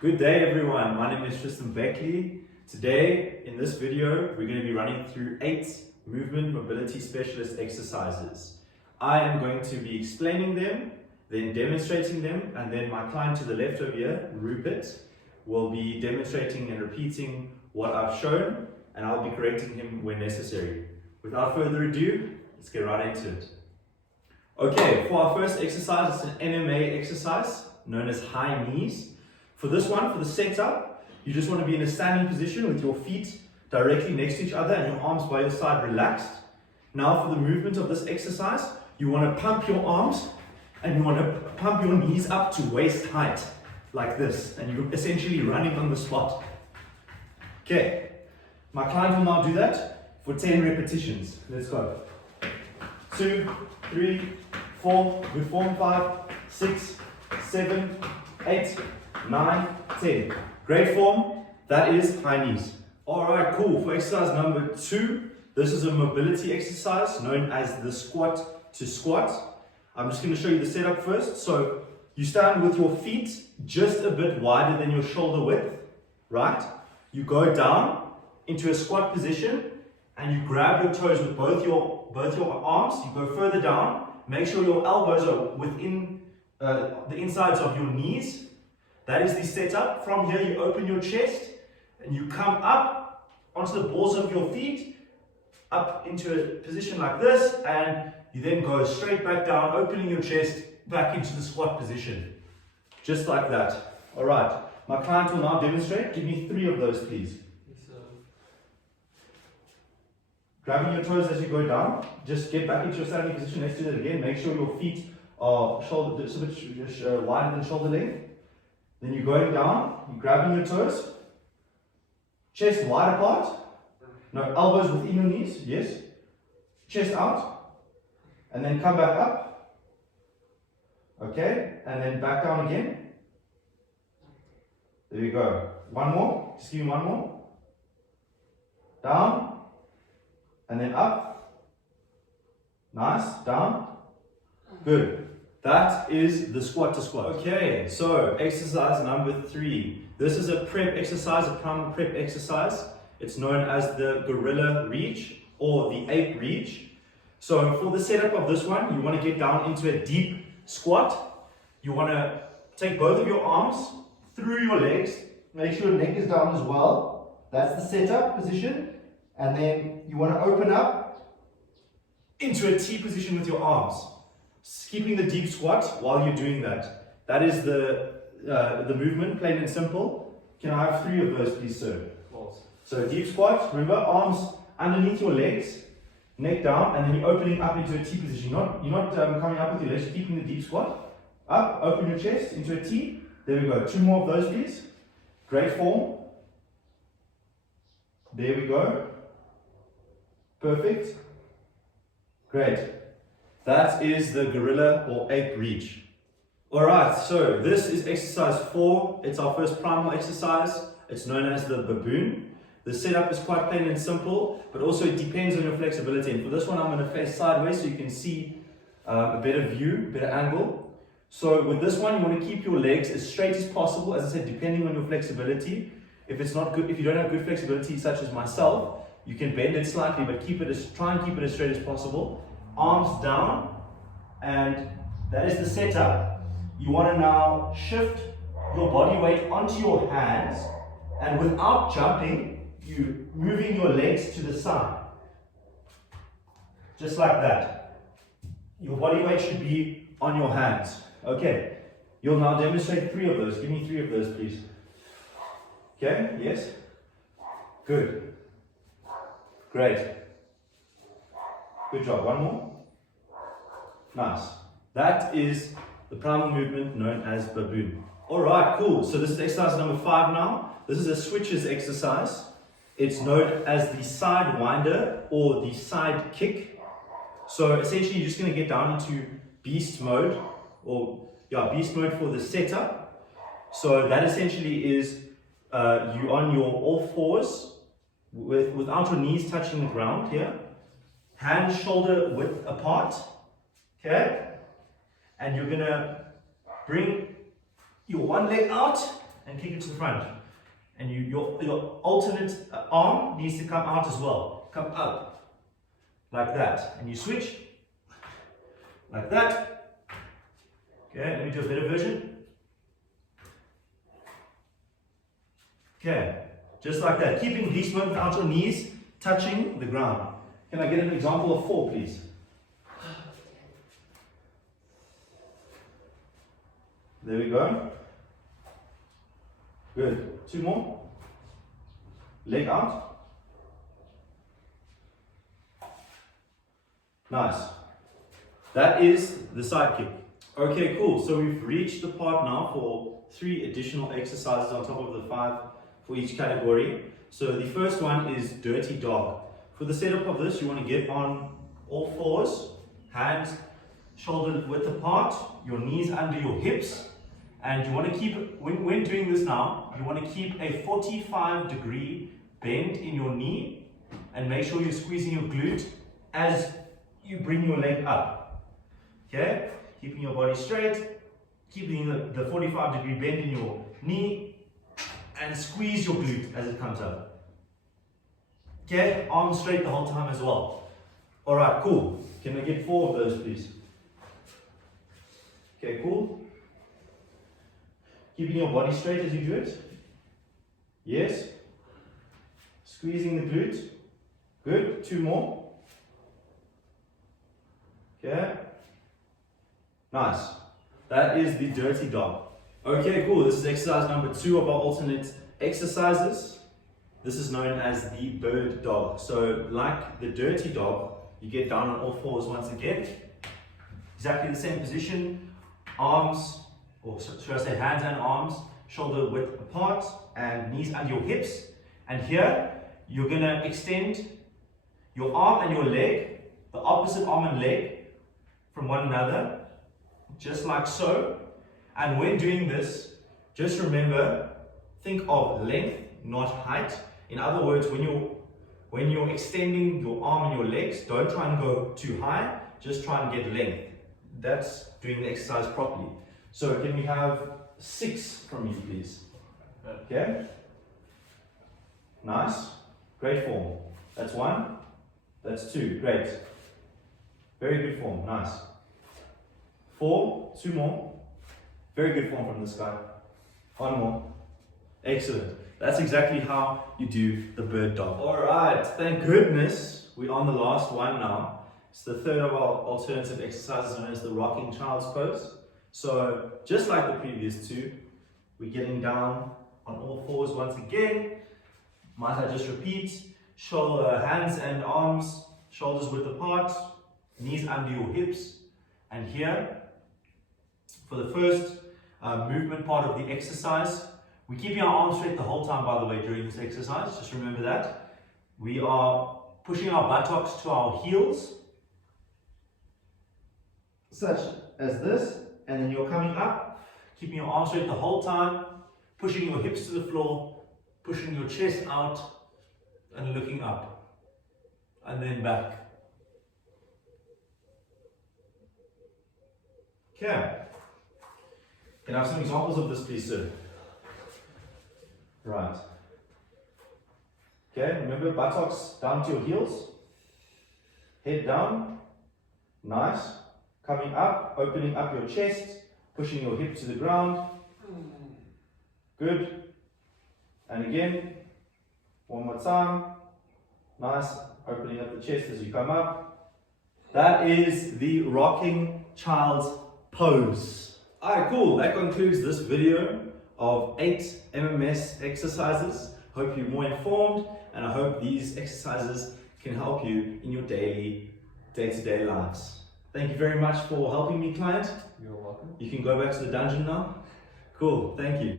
Good day everyone, my name is Tristan Beckley. Today in this video we're going to be running through 8 movement mobility specialist exercises. I am going to be explaining them, then demonstrating them, and then my client to the left over here, Rupert, will be demonstrating and repeating what I've shown, and I'll be correcting him when necessary. Without further ado, let's get right into it. Okay, for our first exercise, it's an MMA exercise known as high knees. For this one, for the setup, you just want to be in a standing position with your feet directly next to each other and your arms by your side relaxed. Now for the movement of this exercise, you want to pump your arms and you want to pump your knees up to waist height, like this, and you're essentially running on the spot. Okay, my client will now do that for 10 repetitions. Let's go. 2, 3, 4, good form, 5, 6, 7, 8, 9, 10. Great form. That is high knees. Alright, cool. For exercise number 2, this is a mobility exercise known as the squat to squat. I'm just going to show you the setup first. So you stand with your feet just a bit wider than your shoulder width, right? You go down into a squat position and you grab your toes with both your arms. You go further down. Make sure your elbows are within the insides of your knees. That is the setup. From here, you open your chest and you come up onto the balls of your feet, up into a position like this, and you then go straight back down, opening your chest back into the squat position. Just like that. All right. My client will now demonstrate. Give me 3 of those, please. Grabbing your toes as you go down. Just get back into your standing position. Let's do that again. Make sure your feet are just a bit wider than shoulder length. Then you're going down, you're grabbing your toes, chest wide apart, no, elbows within your knees, yes, chest out, and then come back up, okay, and then back down again. There you go. One more, just give me one more, down, and then up, nice, down, good. That is the squat to squat. Okay, so exercise number 3. This is a prep exercise, a primal prep exercise. It's known as the gorilla reach or the ape reach. So for the setup of this one, you want to get down into a deep squat. You want to take both of your arms through your legs. Make sure your neck is down as well. That's the setup position. And then you want to open up into a T position with your arms. Keeping the deep squat while you're doing that. That is the movement, plain and simple. Can I have 3 of those, please, sir? So deep squat, remember, arms underneath your legs, neck down, and then you're opening up into a T position. You're not coming up with your legs, keeping the deep squat. Up, open your chest into a T. There we go. 2 more of those, please. Great form. There we go. Perfect. Great. That is the gorilla or ape reach. Alright, so this is exercise 4. It's our first primal exercise. It's known as the baboon. The setup is quite plain and simple, but also it depends on your flexibility. And for this one, I'm going to face sideways so you can see a better view, better angle. So with this one, you want to keep your legs as straight as possible. As I said, depending on your flexibility. If it's not good, if you don't have good flexibility, such as myself, you can bend it slightly, but try and keep it as straight as possible. Arms down, and that is the setup. You want to now shift your body weight onto your hands, and without jumping, you're moving your legs to the side. Just like that. Your body weight should be on your hands. Okay, you'll now demonstrate 3 of those. Give me 3 of those, please. Okay, yes? Good. Great. Good job. One more. Nice. That is the primal movement known as baboon. Alright, cool. So this is exercise number 5 now. This is a switches exercise. It's known as the side winder or the side kick. So essentially you're just going to get down into beast mode beast mode for the setup. So that essentially is you on your all fours without your knees touching the ground here. Hands shoulder width apart, okay? And you're gonna bring your one leg out and kick it to the front. And your alternate arm needs to come out as well. Come up, like that. And you switch, like that. Okay, let me do a better version. Okay, just like that. Keeping beast mode without your knees touching the ground. Can I get an example of 4, please? There we go. Good. 2 more. Leg out. Nice. That is the side kick. Okay, cool. So we've reached the part now for 3 additional exercises on top of the 5 for each category. So the first one is dirty dog. For the setup of this, you want to get on all fours, hands shoulder width apart, your knees under your hips, and you want to keep, when doing this now, you want to keep a 45-degree bend in your knee and make sure you're squeezing your glute as you bring your leg up. Okay? Keeping your body straight, keeping the 45-degree bend in your knee, and squeeze your glute as it comes up. Okay, arms straight the whole time as well. Alright, cool. Can I get 4 of those, please? Okay, cool. Keeping your body straight as you do it. Yes. Squeezing the glute. Good. 2 more. Okay. Nice. That is the dirty dog. Okay, cool. This is exercise number 2 of our alternate exercises. This is known as the bird dog. So like the dirty dog, you get down on all fours once again. Exactly the same position. Arms, or should I say hands and arms, shoulder width apart and knees under your hips. And here, you're going to extend your arm and your leg, the opposite arm and leg from one another, just like so. And when doing this, just remember, think of length, not height. In other words, when you're extending your arm and your legs, don't try and go too high, just try and get length. That's doing the exercise properly. So can we have 6 from you, please? Okay. Nice. Great form. That's 1. That's 2. Great. Very good form. Nice. 4. 2 more. Very good form from this guy. 1 more. Excellent. That's exactly how you do the bird dog. Alright, thank goodness we're on the last one now. It's the third of our alternative exercises known as the rocking child's pose. So just like the previous 2, we're getting down on all fours once again. Might I just repeat, shoulder, hands and arms, shoulders width apart, knees under your hips. And here, for the first movement part of the exercise, we're keeping our arms straight the whole time, by the way, during this exercise. Just remember that. We are pushing our buttocks to our heels, such as this, and then you're coming up, keeping your arms straight the whole time, pushing your hips to the floor, pushing your chest out, and looking up, and then back. Okay. Can I have some examples of this, please, sir? Right. Okay, remember, buttocks down to your heels, head down, nice, coming up, opening up your chest, pushing your hip to the ground, good, and again, one more time, nice, opening up the chest as you come up. That is the rocking child's pose. Alright, cool, that concludes this video of 8 MMS exercises. Hope you're more informed, and I hope these exercises can help you in your daily, day-to-day lives. Thank you very much for helping me, client. You're welcome. You can go back to the dungeon now. Cool, thank you.